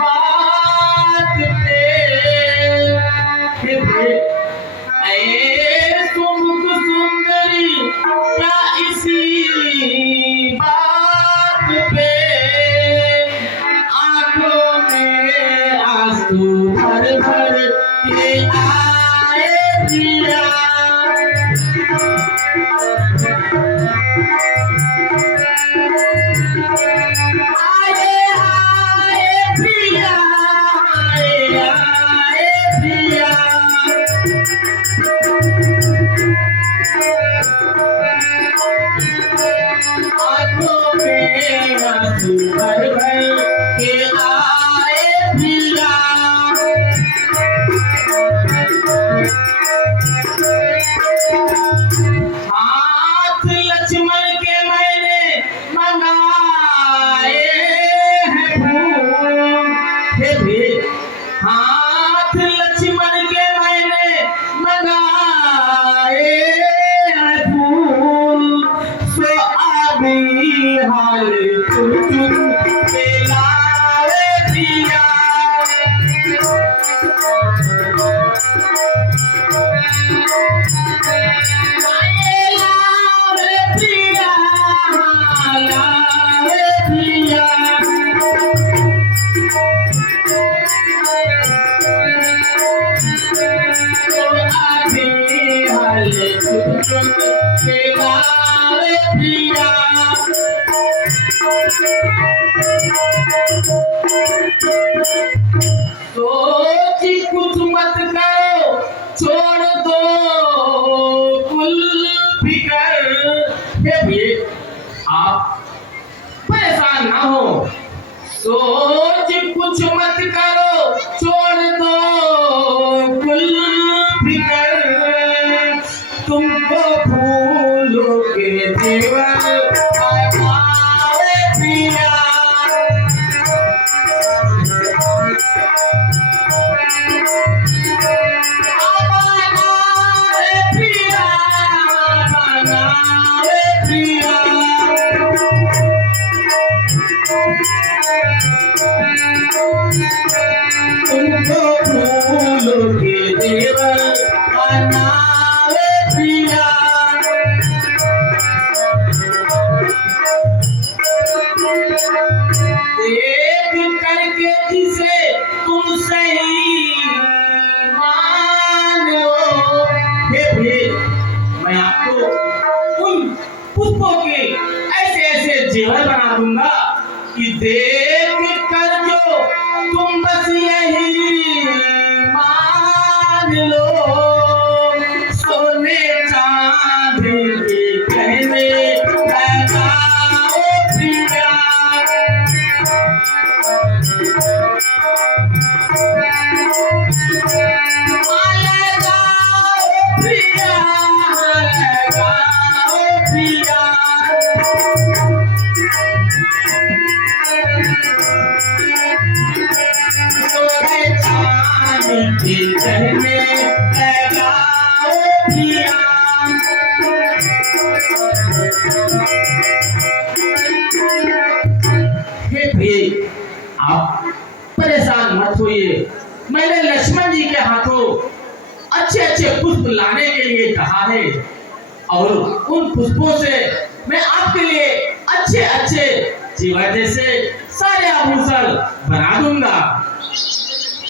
बात पे ऐ सुमुख सुंदरी क्या इसी बात पे आंखों में आंसू भर भर के आए पिया। आंखों में आंसू भर भर के आए पिया। हाथ लक्ष्मण के मैंने मंगाए हैं फूल। हे भी हाथ लक्ष्मण के मैंने मंगाए हैं फूल। सो अभी हाल चुन चुन के लाए पिया। सोच कुछ मत करो, छोड़ दो कुल फिकर। हे भी आप परेशान ना हो। सोच कुछ मत करो, छोड़ दो कुल फिकर। तुमको फूलों के जेवर पहनाए पिया। तुमको फूलों के जेवर पहनाए पिया। देख करके जिसे तुम सही मान लो। हे भी मैं आपको उन पुष्पों के ऐसे ऐसे जेवर बना दूंगा कि देख कर जो तुम बस यही मान लो। सोने चांदी के गहने लगाओ पिया। लगाओ पिया, लगाओ पिया। आप परेशान मत होइए। मैंने लक्ष्मण जी के हाथों अच्छे अच्छे पुष्प लाने के लिए कहा है और उन पुष्पों से मैं आपके लिए अच्छे अच्छे जीवन जैसे सारे